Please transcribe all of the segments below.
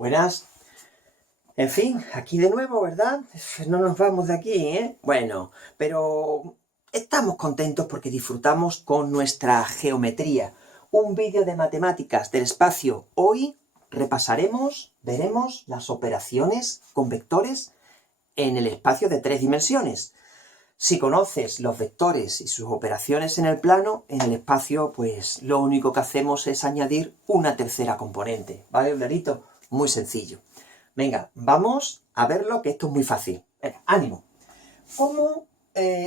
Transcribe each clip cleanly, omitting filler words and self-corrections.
Buenas. En fin, aquí de nuevo, ¿verdad? No nos vamos de aquí, ¿eh? Bueno, pero estamos contentos porque disfrutamos con nuestra geometría. Un vídeo de matemáticas del espacio. Hoy veremos las operaciones con vectores en el espacio de 3 dimensiones. Si conoces los vectores y sus operaciones en el plano, en el espacio, pues lo único que hacemos es añadir una tercera componente. ¿Vale, Blarito? Muy sencillo. Venga, vamos a verlo, que esto es muy fácil. Venga, ánimo.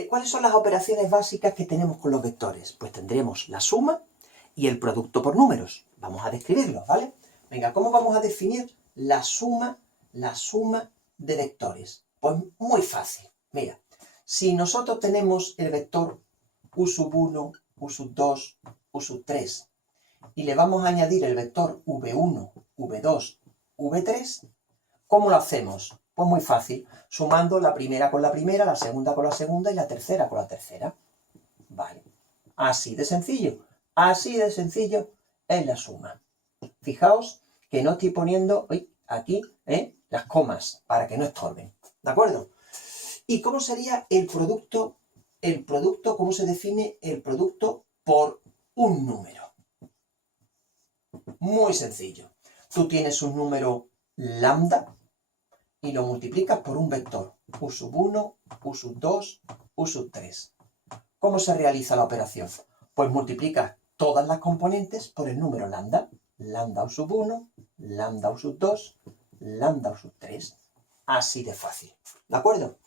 ¿Cuáles son las operaciones básicas que tenemos con los vectores? Pues tendremos la suma y el producto por números. Vamos a describirlos, ¿vale? Venga, ¿cómo vamos a definir la suma de vectores? Pues muy fácil. Mira, si nosotros tenemos el vector u1, u2, u3 y le vamos a añadir el vector v1, v2, v3, ¿cómo lo hacemos? Pues muy fácil, sumando la primera con la primera, la segunda con la segunda y la tercera con la tercera. Vale, así de sencillo es la suma. Fijaos que no estoy poniendo aquí las comas para que no estorben, ¿de acuerdo? ¿Y cómo sería el producto? ¿Cómo se define el producto por un número? Muy sencillo. Tú tienes un número lambda y lo multiplicas por un vector, u1, u2, u3. ¿Cómo se realiza la operación? Pues multiplicas todas las componentes por el número lambda. Lambda u1, lambda u2, lambda u3. Así de fácil. ¿De acuerdo?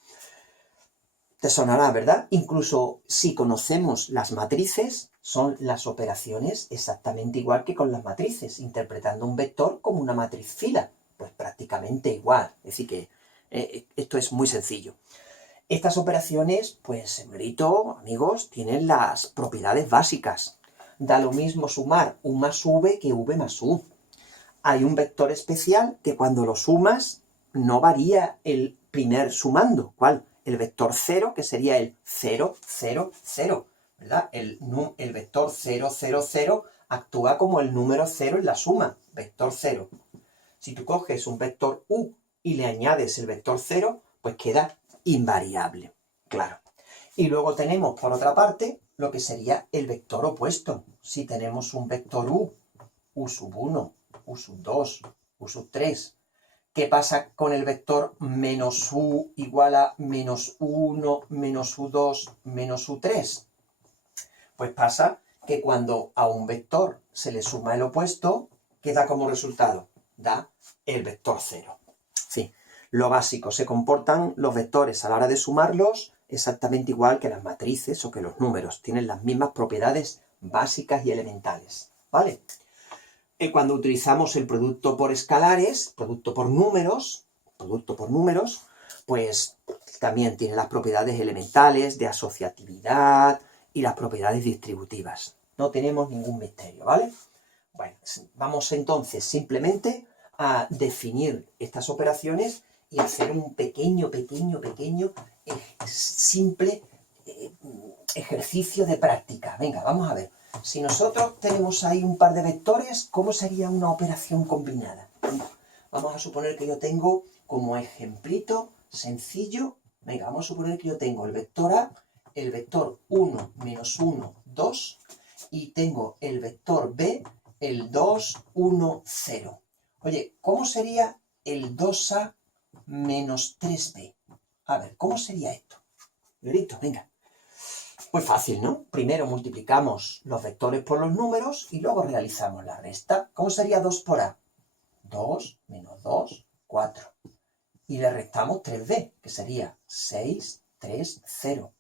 Te sonará, ¿verdad? Incluso si conocemos las matrices, son las operaciones exactamente igual que con las matrices, interpretando un vector como una matriz fila. Pues prácticamente igual. Es decir que esto es muy sencillo. Estas operaciones, pues, señorito, amigos, tienen las propiedades básicas. Da lo mismo sumar u más v que v más u. Hay un vector especial que cuando lo sumas no varía el primer sumando. ¿Cuál? El vector 0, que sería el 0, 0, 0, ¿verdad? El vector 0, 0, 0 actúa como el número 0 en la suma, vector 0. Si tú coges un vector u y le añades el vector 0, pues queda invariable, claro. Y luego tenemos, por otra parte, lo que sería el vector opuesto. Si tenemos un vector u1, u2, u3, ¿qué pasa con el vector menos u igual a menos u1, menos u2, menos u3? Pues pasa que cuando a un vector se le suma el opuesto, ¿qué da como resultado? Da el vector 0. Sí, lo básico, se comportan los vectores a la hora de sumarlos exactamente igual que las matrices o que los números. Tienen las mismas propiedades básicas y elementales, ¿vale? Cuando utilizamos el producto por escalares, producto por números, pues también tiene las propiedades elementales de asociatividad y las propiedades distributivas. No tenemos ningún misterio, ¿vale? Bueno, vamos entonces simplemente a definir estas operaciones y hacer un pequeño, simple ejercicio de práctica. Venga, vamos a ver. Si nosotros tenemos ahí un par de vectores, ¿cómo sería una operación combinada? Vamos a suponer que yo tengo como ejemplito sencillo, venga, vamos a suponer que yo tengo el vector A, el vector 1, menos 1, 2, y tengo el vector B, el 2, 1, 0. Oye, ¿cómo sería el 2A menos 3B? A ver, ¿cómo sería esto? Llorito, venga. Pues fácil, ¿no? Primero multiplicamos los vectores por los números y luego realizamos la resta. ¿Cómo sería 2 por A? 2 menos 2, 4. Y le restamos 3B, que sería 6, 3, 0.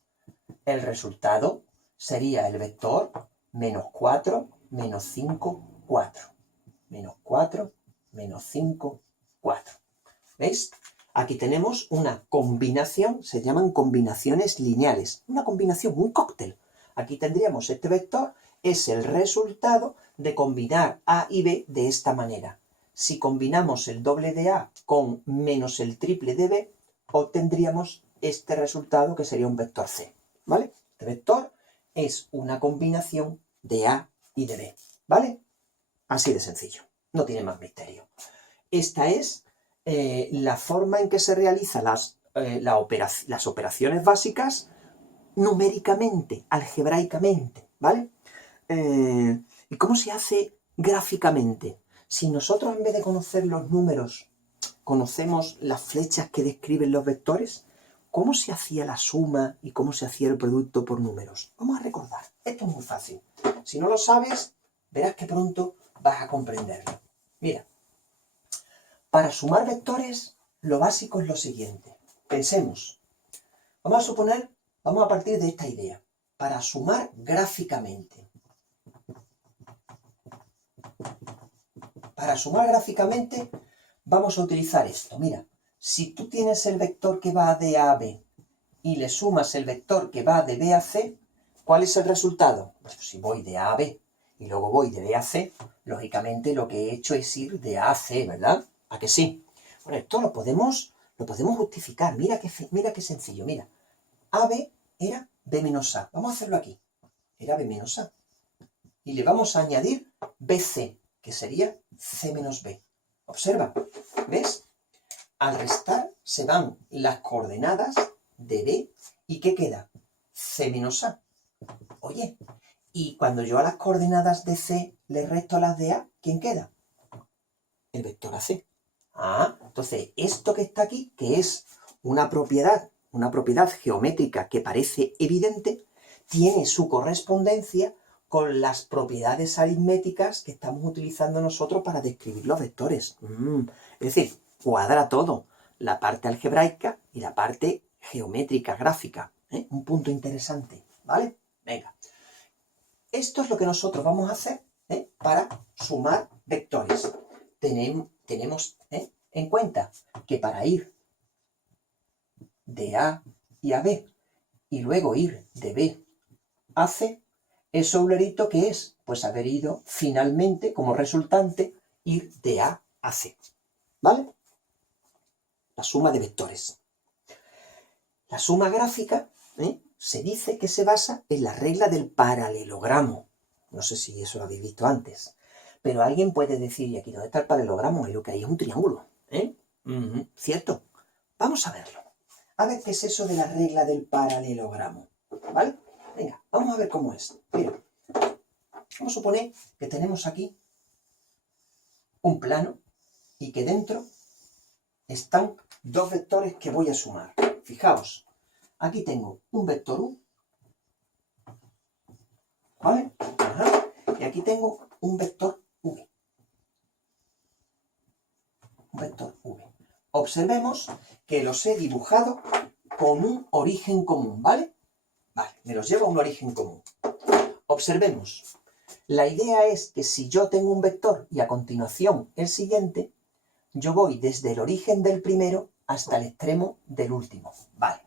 El resultado sería el vector menos 4, menos 5, 4. Menos 4, menos 5, 4. ¿Veis? Aquí tenemos una combinación, se llaman combinaciones lineales. Una combinación, un cóctel. Aquí tendríamos este vector, es el resultado de combinar A y B de esta manera. Si combinamos el doble de A con menos el triple de B, obtendríamos este resultado que sería un vector C. ¿Vale? Este vector es una combinación de A y de B. ¿Vale? Así de sencillo. No tiene más misterio. esta es la forma en que se realizan las operaciones básicas numéricamente, algebraicamente, ¿vale? ¿Y cómo se hace gráficamente? Si nosotros en vez de conocer los números, conocemos las flechas que describen los vectores, ¿cómo se hacía la suma y cómo se hacía el producto por números? Vamos a recordar. Esto es muy fácil. Si no lo sabes, verás que pronto vas a comprenderlo. Mira, para sumar vectores, lo básico es lo siguiente. Pensemos. Vamos a partir de esta idea. Para sumar gráficamente. Para sumar gráficamente, vamos a utilizar esto. Mira, si tú tienes el vector que va de A a B y le sumas el vector que va de B a C, ¿cuál es el resultado? Pues si voy de A a B y luego voy de B a C, lógicamente lo que he hecho es ir de A a C, ¿verdad? ¿A que sí? Bueno, esto lo podemos justificar. Mira qué sencillo. Mira, AB era B menos A. Vamos a hacerlo aquí. Era B menos A. Y le vamos a añadir BC, que sería C menos B. Observa, ¿ves? Al restar se van las coordenadas de B y ¿qué queda? C menos A. Oye, y cuando yo a las coordenadas de C le resto las de A, ¿quién queda? El vector AC. Ah, entonces esto que está aquí, que es una propiedad geométrica que parece evidente, tiene su correspondencia con las propiedades aritméticas que estamos utilizando nosotros para describir los vectores. Es decir, cuadra todo, la parte algebraica y la parte geométrica, gráfica. Un punto interesante, ¿vale? Venga. Esto es lo que nosotros vamos a hacer para sumar vectores. Tenemos en cuenta que para ir de A y a B y luego ir de B a C, ¿eso, Eulerito, qué es? Pues haber ido finalmente, como resultante, ir de A a C. ¿Vale? La suma de vectores. La suma gráfica se dice que se basa en la regla del paralelogramo. No sé si eso lo habéis visto antes. Pero alguien puede decir, ¿y aquí dónde está el paralelogramo? Y lo que hay es un triángulo. ¿Cierto? Vamos a verlo. A ver qué es eso de la regla del paralelogramo. ¿Vale? Venga, vamos a ver cómo es. Mira, vamos a suponer que tenemos aquí un plano y que dentro están dos vectores que voy a sumar. Fijaos, aquí tengo un vector U, ¿vale? Ajá. Y aquí tengo un vector V. Un vector V. Observemos que los he dibujado con un origen común, ¿vale? Vale, me los llevo a un origen común. Observemos. La idea es que si yo tengo un vector y a continuación el siguiente, yo voy desde el origen del primero hasta el extremo del último. Vale.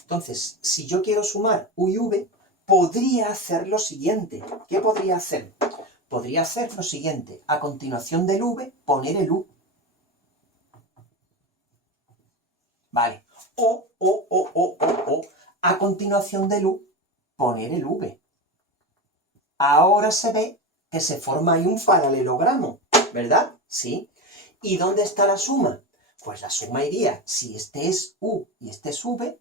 Entonces, si yo quiero sumar U y V, podría hacer lo siguiente. ¿Qué podría hacer? Podría hacer lo siguiente. A continuación del V, poner el U. Vale. O, a continuación del U, poner el V. Ahora se ve que se forma ahí un paralelogramo, ¿verdad? Sí. ¿Y dónde está la suma? Pues la suma iría, si este es U y este es V,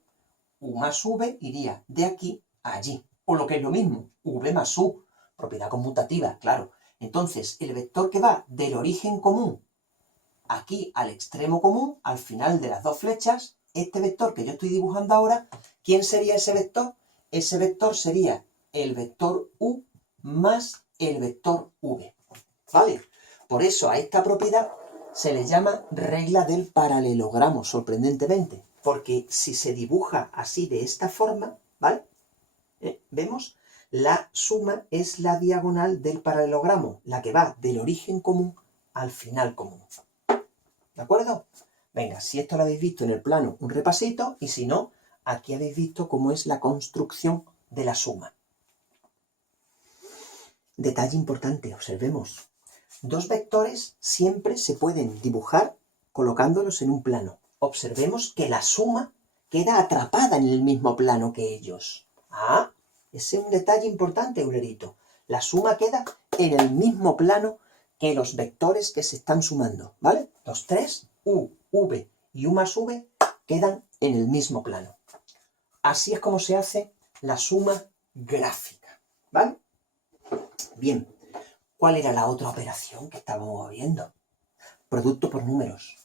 U más V iría de aquí a allí. O lo que es lo mismo, V más U, propiedad conmutativa, claro. Entonces, el vector que va del origen común aquí al extremo común, al final de las dos flechas, este vector que yo estoy dibujando ahora, ¿quién sería ese vector? Ese vector sería el vector U más el vector V. ¿Vale? Por eso a esta propiedad se le llama regla del paralelogramo, sorprendentemente. Porque si se dibuja así de esta forma, ¿vale? ¿Vemos? La suma es la diagonal del paralelogramo, la que va del origen común al final común. ¿De acuerdo? Venga, si esto lo habéis visto en el plano, un repasito, y si no, aquí habéis visto cómo es la construcción de la suma. Detalle importante, observemos. Dos vectores siempre se pueden dibujar colocándolos en un plano. Observemos que la suma queda atrapada en el mismo plano que ellos. Ah, ese es un detalle importante, Eulerito. La suma queda en el mismo plano que los vectores que se están sumando, ¿vale? Los tres, u, v y u más v, quedan en el mismo plano. Así es como se hace la suma gráfica, ¿vale? Bien, ¿cuál era la otra operación que estábamos viendo? Producto por números.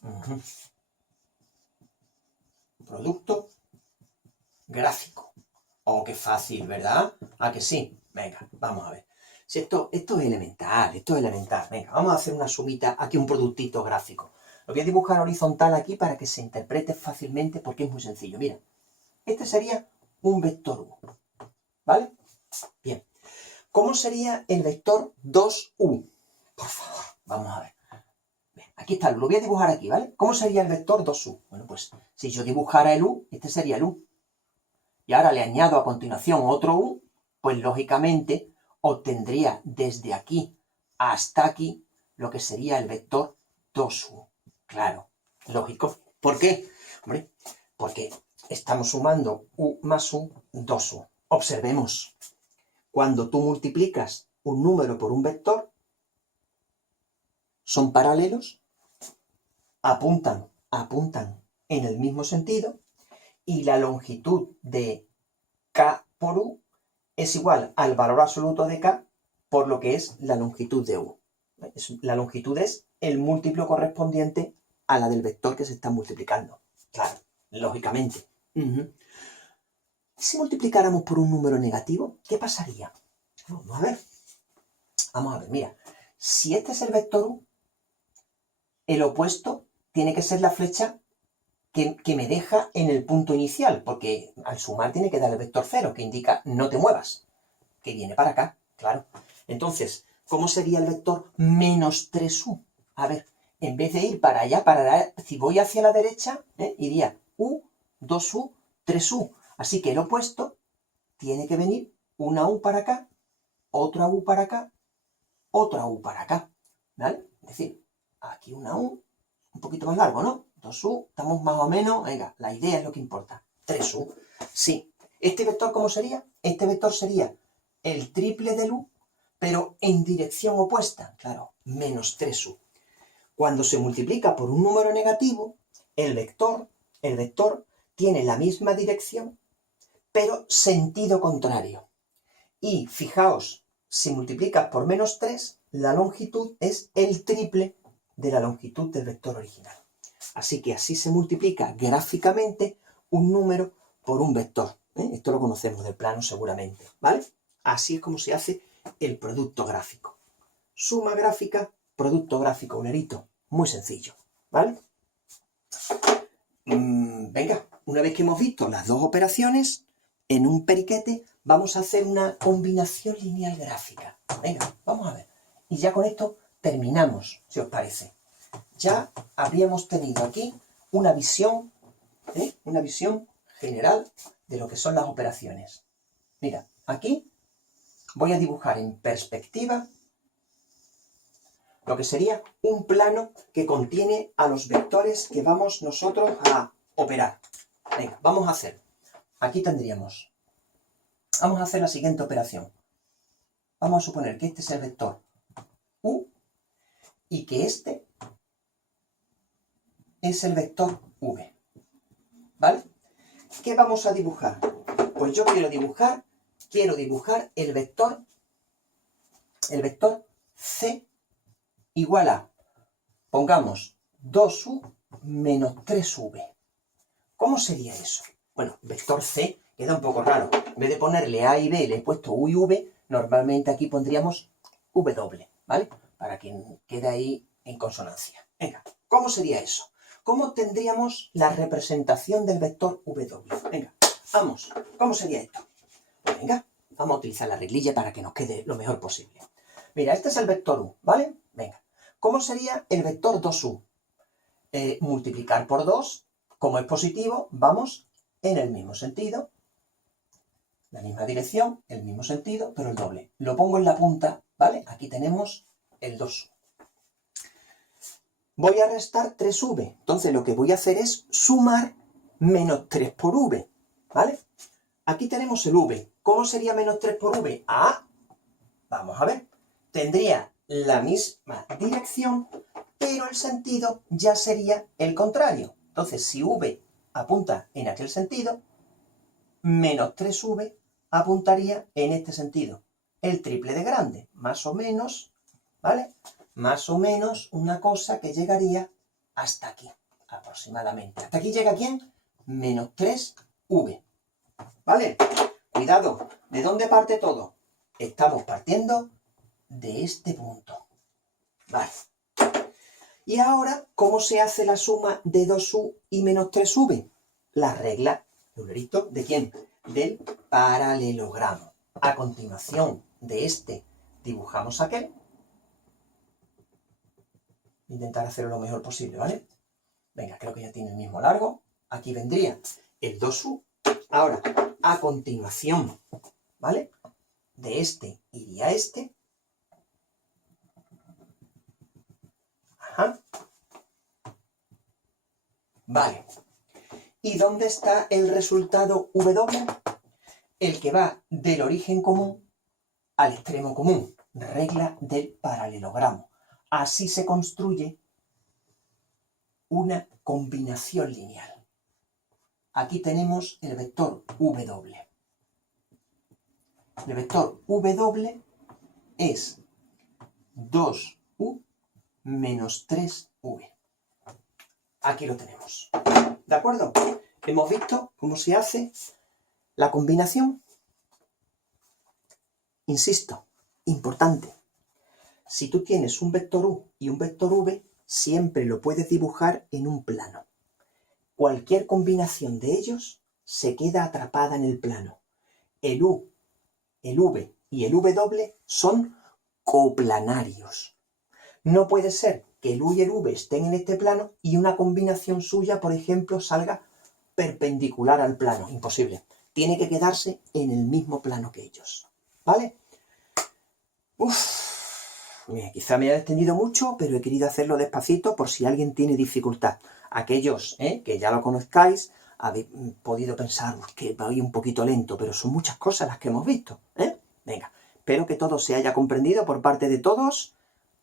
Producto gráfico. Oh, qué fácil, ¿verdad? ¿A que sí? Venga, vamos a ver. Si esto es elemental, esto es elemental. Venga, vamos a hacer una sumita, aquí un productito gráfico. Lo voy a dibujar horizontal aquí para que se interprete fácilmente porque es muy sencillo. Mira, este sería un vector u, ¿vale? Bien. ¿Cómo sería el vector 2u? Por favor, vamos a ver. Bien, aquí está, lo voy a dibujar aquí, ¿vale? ¿Cómo sería el vector 2u? Bueno, pues si yo dibujara el u, este sería el u. Y ahora le añado a continuación otro u, pues lógicamente obtendría desde aquí hasta aquí lo que sería el vector 2u. Claro, lógico. ¿Por qué? Hombre, porque estamos sumando u más u, 2u. Observemos. Cuando tú multiplicas un número por un vector, son paralelos, apuntan en el mismo sentido, y la longitud de k por u es igual al valor absoluto de k por lo que es la longitud de u. La longitud es el múltiplo correspondiente a la del vector que se está multiplicando. Claro, lógicamente. Si multiplicáramos por un número negativo, ¿qué pasaría? Vamos a ver, mira. Si este es el vector u, el opuesto tiene que ser la flecha que me deja en el punto inicial, porque al sumar tiene que dar el vector 0, que indica no te muevas, que viene para acá, claro. Entonces, ¿cómo sería el vector menos 3u? A ver, en vez de ir para allá, si voy hacia la derecha, iría u, 2u, 3u. Así que el opuesto tiene que venir una u para acá, otra u para acá, otra u para acá, ¿vale? Es decir, aquí una u, un poquito más largo, ¿no? 2u, estamos más o menos, venga, la idea es lo que importa. 3u, sí. ¿Este vector cómo sería? Este vector sería el triple del u, pero en dirección opuesta, claro, menos 3u. Cuando se multiplica por un número negativo, el vector tiene la misma dirección, pero sentido contrario. Y fijaos, si multiplicas por menos 3, la longitud es el triple de la longitud del vector original. Así que así se multiplica gráficamente un número por un vector. Esto lo conocemos del plano seguramente, ¿vale? Así es como se hace el producto gráfico. Suma gráfica, producto gráfico, Nerito. Muy sencillo, ¿vale? Venga, una vez que hemos visto las dos operaciones, en un periquete vamos a hacer una combinación lineal gráfica. Venga, vamos a ver. Y ya con esto terminamos, si os parece. Ya habríamos tenido aquí una visión general de lo que son las operaciones. Mira, aquí voy a dibujar en perspectiva lo que sería un plano que contiene a los vectores que vamos nosotros a operar. Venga, vamos a hacer. Aquí tendríamos, vamos a hacer la siguiente operación. Vamos a suponer que este es el vector u y que este es el vector v. ¿Vale? ¿Qué vamos a dibujar? Pues yo quiero dibujar el vector c igual a, pongamos, 2u menos 3v. ¿Cómo sería eso? Bueno, vector c queda un poco raro. En vez de ponerle a y b, le he puesto u y v, normalmente aquí pondríamos w, ¿vale? Para que quede ahí en consonancia. Venga, ¿cómo sería eso? ¿Cómo tendríamos la representación del vector w? Venga, vamos, ¿cómo sería esto? Pues venga, vamos a utilizar la reglilla para que nos quede lo mejor posible. Mira, este es el vector u, ¿vale? Venga, ¿cómo sería el vector 2u? Multiplicar por 2, como es positivo, vamos en el mismo sentido, la misma dirección, el mismo sentido, pero el doble. Lo pongo en la punta, ¿vale? Aquí tenemos el 2u. Voy a restar 3v. Entonces lo que voy a hacer es sumar menos 3 por v, ¿vale? Aquí tenemos el v. ¿Cómo sería menos 3 por v? Ah, vamos a ver. Tendría la misma dirección, pero el sentido ya sería el contrario. Entonces, si v apunta en aquel sentido, menos 3v apuntaría en este sentido. El triple de grande, más o menos, ¿vale? Más o menos una cosa que llegaría hasta aquí, aproximadamente. ¿Hasta aquí llega quién? Menos 3v, ¿vale? Cuidado, ¿de dónde parte todo? Estamos partiendo de este punto, ¿vale? Y ahora, ¿cómo se hace la suma de 2u y menos 3v? La regla, numerito, ¿de quién? Del paralelogramo. A continuación de este, dibujamos aquel. Intentar hacerlo lo mejor posible, ¿vale? Venga, creo que ya tiene el mismo largo. Aquí vendría el 2u. Ahora, a continuación, ¿vale? De este iría este. Ajá. Vale. ¿Y dónde está el resultado W? El que va del origen común al extremo común. Regla del paralelogramo. Así se construye una combinación lineal. Aquí tenemos el vector W. El vector W es 2u menos 3v. Aquí lo tenemos. ¿De acuerdo? Hemos visto cómo se hace la combinación. Insisto, importante. Si tú tienes un vector u y un vector v, siempre lo puedes dibujar en un plano. Cualquier combinación de ellos se queda atrapada en el plano. El u, el v y el w son coplanarios. No puede ser que el u y el v estén en este plano y una combinación suya, por ejemplo, salga perpendicular al plano. Imposible. Tiene que quedarse en el mismo plano que ellos. ¿Vale? Quizá me haya extendido mucho, pero he querido hacerlo despacito por si alguien tiene dificultad. Aquellos que ya lo conozcáis, habéis podido pensar que voy un poquito lento, pero son muchas cosas las que hemos visto. Venga, espero que todo se haya comprendido por parte de todos.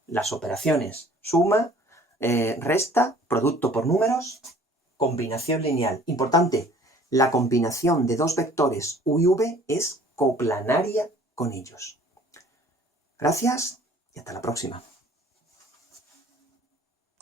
Las operaciones suma, resta, producto por números, combinación lineal. Importante, la combinación de dos vectores u y v es coplanaria con ellos. Gracias y hasta la próxima.